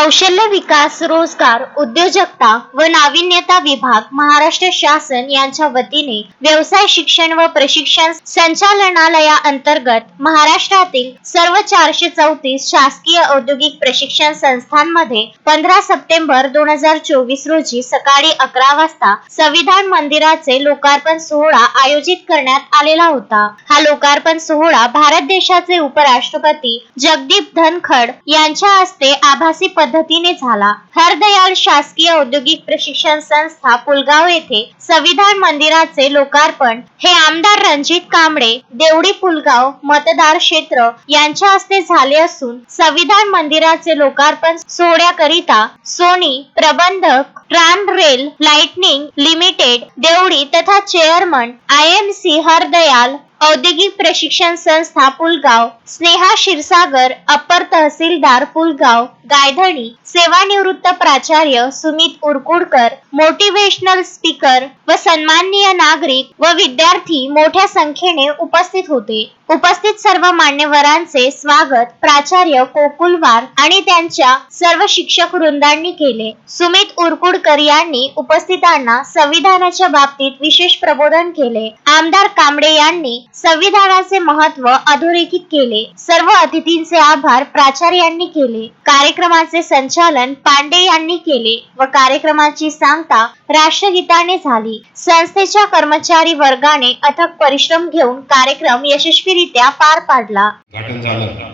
कौशल्य विकास रोजगार उद्योजकता व नाविन्यता विभाग महाराष्ट्र शासन यांच्या वतीने व्यवसाय शिक्षण व प्रशिक्षण संचालनालया अंतर्गत महाराष्ट्रातील सर्व चारशे चौतीस शासकीय औद्योगिक प्रशिक्षण संस्थांमध्ये पंधरा सप्टेंबर दोन हजार चोवीस रोजी सकाळी अकरा वाजता संविधान मंदिराचे लोकार्पण सोहळा आयोजित करण्यात आलेला होता. हा लोकार्पण सोहळा भारत देशाचे उपराष्ट्रपती जगदीप धनखड यांच्या हस्ते आभासी पद पद्धतीने झाला. हरदयाल शासकीय औद्योगिक प्रशिक्षण संस्था पुलगाव येथे संविधान मंदिराचे लोकार्पण. हे आमदार रणजित कांबळे देवडी पुलगाव मतदार क्षेत्र यांच्या हस्ते झाले असून संविधान मंदिराचे लोकार्पण सोहळ्याकरिता सोनी प्रबंधक ट्रान रेल लाइटनिंग लिमिटेड देवडी तथा chairman I M C Hardayal औद्योगिक प्रशिक्षण संस्था पुलगाव स्नेहा क्षीरसागर अपर तहसीलदार पुलगाव गायधणी सेवानिवृत्त प्राचार्य सुमित उरकुडकर मोटिवेशनल स्पीकर व सन्माननीय नागरिक व विद्यार्थी मोठ्या संख्येने उपस्थित होते. उपस्थित सर्व मान्यवरांचे स्वागत प्राचार्य कोकुलवार आणि त्यांच्या सर्व शिक्षक वृंदांनी केले. सुमित उरकुडकर यांनी उपस्थितांना संविधानाच्या बाबतीत विशेष प्रबोधन केले. आमदार कांबळे यांनी संविधानाचे महत्त्व अधोरेखित केले. सर्व अतिथींचे आभार प्राचार्यांनी केले. कार्यक्रमाचे संचालन पांडे यांनी केले व कार्यक्रमाची सांगता राष्ट्रगीताने झाली. संस्थेच्या कर्मचारी वर्गाने अथक परिश्रम घेऊन कार्यक्रम यशस्वी यशस्वीरित्या पार पाडला. उद्घाटन झालं.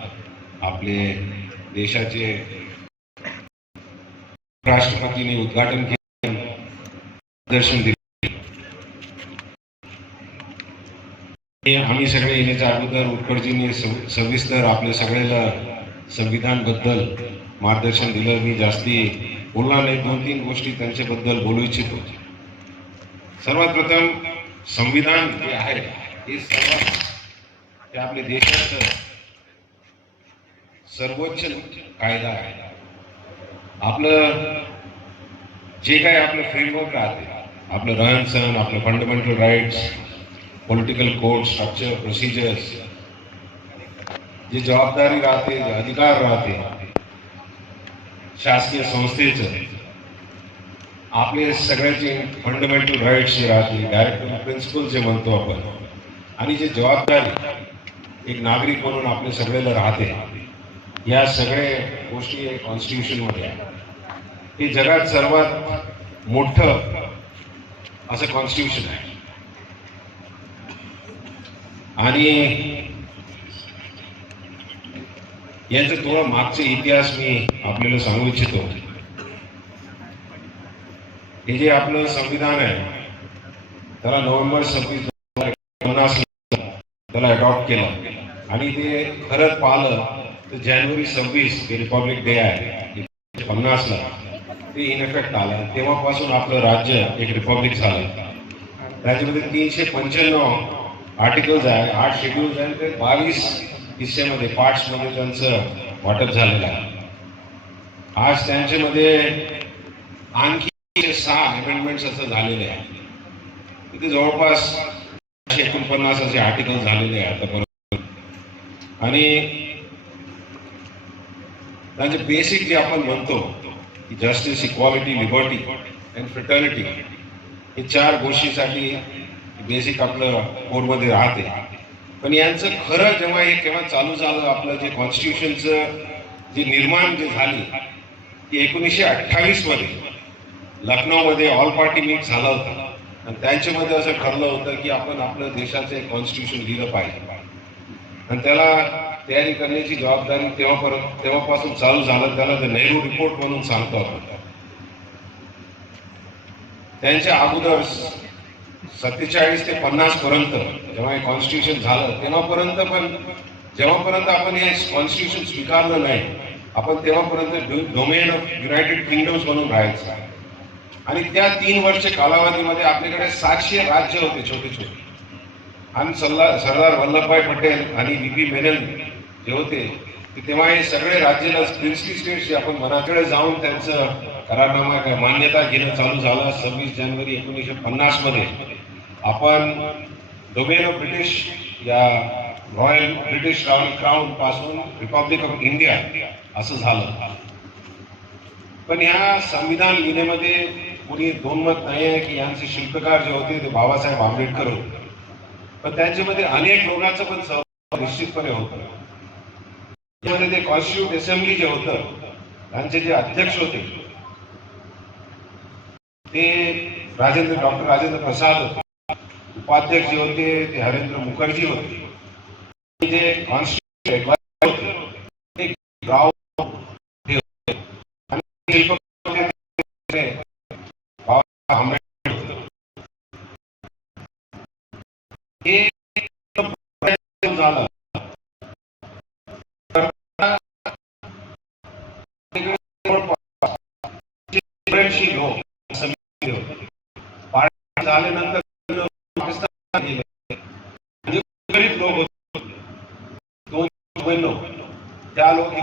आपले देशाचे राष्ट्रपतीने उद्घाटन केलं. दर्शन दिले. आम्ही सगळे येण्याच्या अगोदर उटकडजींनी सविस्तर आपल्या सगळ्याला संविधानबद्दल मार्गदर्शन दिलं. मी जास्ती बोलणार नाही. दोन तीन गोष्टी त्यांच्याबद्दल बोलू इच्छितो सर्वात प्रथम संविधान जे आहे हे सर्वात ते आपल्या देशाचं सर्वोच्च कायदा आहे. आपलं जे काय आपलं फ्रेमवर्क राहते आपलं रहन सहन आपलं fundamental rights political code structure procedures जी जबाबदारी राहते जे अधिकार राहते शासकीय संस्थेचं आपले सगळ्याचे फंडामेंटल राईट्स जे राहते डायरेक्टर प्रिन्सिपल जे म्हणतो आपण आणि जे जबाबदारी एक नागरिक म्हणून आपल्या सगळ्याला राहते या सगळ्या गोष्टी कॉन्स्टिट्यूशनमध्ये आहे हे जगात सर्वात मोठं असं कॉन्स्टिट्यूशन आहे. आणि यांचा थोडा मागचा इतिहास मी आपल्याला सांगू इच्छितो. हे जे आपलं संविधान आहे त्याला नोव्हेंबर सव्वीस त्याला अडॉप्ट केलं. आणि ते खरंच पाहिलं तर जानेवारी सव्वीस जे रिपब्लिक डे आहे पन्नासला ते इनफेक्ट आलं. तेव्हापासून आपलं राज्य एक रिपब्लिक झालं. त्याच्यामध्ये तीनशे पंच्याण्णव आर्टिकल्स आहे. आठ शेड्यूल्स आहे. ते बावीस हिस्सेमध्ये पार्ट्समध्ये त्यांचं वाटप झालेलं आहे. आज त्यांच्यामध्ये आणखी सहा अमेंडमेंट्स असं झालेले आहे. तिथे जवळपास एकोणपन्नास असे आर्टिकल झालेले आहे आतापर्यंत. आणि त्यांचे बेसिक जे आपण म्हणतो की justice equality liberty and fraternity हे चार गोष्टीसाठी बेसिक आपलं कोडमध्ये राहते. पण यांचं खरं जेव्हा हे केव्हा चालू झालं आपलं जे कॉन्स्टिट्यूशनचं जे निर्माण जे झाली ती एकोणीसशे अठ्ठावीसमध्ये लखनौमध्ये ऑल पार्टी मीट झाला होता. आणि त्यांच्यामध्ये असं ठरलं होतं की आपण आपलं देशाचं कॉन्स्टिट्यूशन लिहिलं पाहिजे. आणि त्याला तयारी करण्याची जबाबदारी तेव्हापर्यंत तेव्हापासून चालू झालं त्याला ते नेहरू रिपोर्ट म्हणून सांगतो आपण. त्यांच्या अगोदर सत्तेचाळीस ते पन्नास पर्यंत जेव्हा हे कॉन्स्टिट्यूशन झालं तेव्हापर्यंत पण जेव्हापर्यंत आपण हे कॉन्स्टिट्यूशन स्वीकारलं नाही आपण तेव्हापर्यंत डोमेन ऑफ युनायटेड किंगडम्स म्हणून राहायचं. आणि त्या तीन वर्ष कालावधीमध्ये आपल्याकडे सातशे राज्य होते छोटे छोटे आणि सल्ला सरदार वल्लभभाई पटेल आणि व्ही पी मेनन जे होते ते तेव्हा हे सगळे राज्याला प्रिन्सली स्टेट्स आपण मनाकडे जाऊन त्यांचं करारनामा काय मान्यता घेणं चालू झालं सव्वीस जानेवारी एकोणीसशे पन्नासमध्ये आपण डोमेन ऑफ ब्रिटिश या रॉयल ब्रिटिश क्राऊन पासून रिपब्लिक ऑफ इंडिया असं झालं. पण ह्या संविधान लिहिण्यामध्ये कोणी दोन मत नाही आहे की यांचे शिल्पकार जे होते ते बाबासाहेब आंबेडकर होते. पण त्यांच्यामध्ये अनेक लोकांचं पण सहभाग निश्चितपणे होतं. त्यामध्ये ते कॉन्स्टिट्यूट असेंब्ली जे होतं त्यांचे जे अध्यक्ष होते ते राजेंद्र डॉक्टर राजेंद्र प्रसाद होते उपाध्यक्ष जे होते ते हरेंद्र मुखर्जी होते जे कॉन्स्टिट्यूट होते ते गाव हे होते. आणि शिल्पकार होते ते बाबासाहेब आंबेडकर होते. हे झालं झाल्यानंतर पाकिस्तान गेले गरीब लोक होते दोन त्या लोक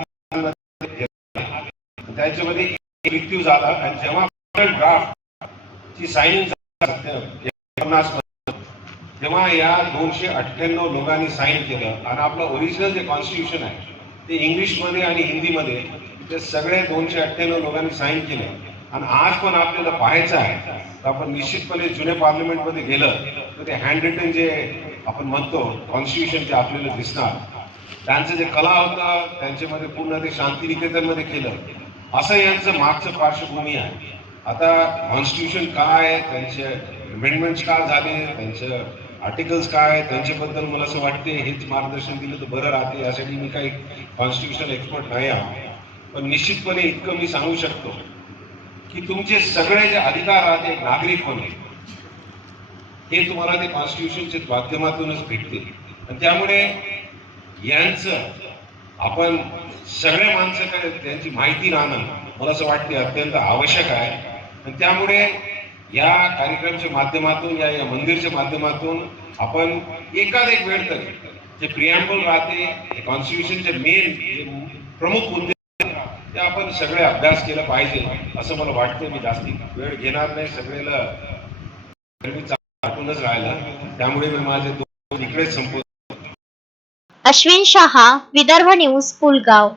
त्याच्यामध्ये मृत्यू झाला आणि जेव्हा ड्राफ्ट ची साईनिंग पन्नास तेव्हा या दोनशे अठ्ठ्याण्णव लोकांनी साईन केलं. आणि आपलं ओरिजिनल जे कॉन्स्टिट्यूशन आहे ते इंग्लिशमध्ये आणि हिंदीमध्ये ते सगळे दोनशे अठ्ठ्याण्णव लोकांनी साईन केलं. आणि आज पण आपल्याला पाहायचं आहे तर आपण निश्चितपणे जुने पार्लमेंटमध्ये गेलं तर ते हँड रिटन जे आपण म्हणतो कॉन्स्टिट्यूशन ते आपल्याला दिसणार त्यांचं जे कला होतं त्यांच्यामध्ये पूर्ण ते शांतिनिकेतनमध्ये केलं. असं यांचं मागचं पार्श्वभूमी आहे. आता कॉन्स्टिट्यूशन काय त्यांचे अमेंडमेंट्स काय झाले? त्यांचं आर्टिकल्स काय त्यांच्याबद्दल मला असं वाटते हेच मार्गदर्शन दिलं तर बरं राहते यासाठी मी काही कॉन्स्टिट्यूशन एक्सपर्ट नाही आहे पण निश्चितपणे इतकं मी सांगू शकतो की तुमचे सगळे जे अधिकार राहते नागरिक होणे हे तुम्हाला ते कॉन्स्टिट्यूशनच्या माध्यमातूनच भेटते. आणि त्यामुळे यांचं आपण सगळे माणसाकडे त्यांची माहिती राहणं मला असं वाटते अत्यंत आवश्यक आहे. आणि त्यामुळे या कार्यक्रमच्या माध्यमातून या या मंदिरच्या माध्यमातून आपण एकाद एक वेळ तरी जे प्रियांबल राहते कॉन्स्टिट्यूशनचे मेन प्रमुख मुद्दे ते आपण सगळे अभ्यास केला पाहिजे असं मला वाटतं मी जास्ती वेळ घेणार नाही. सगळेला मी राहिला. त्यामुळे मी माझे दोन इकडेच संपवतो. अश्विन शहा विदर्भ न्यूज पुलगाव.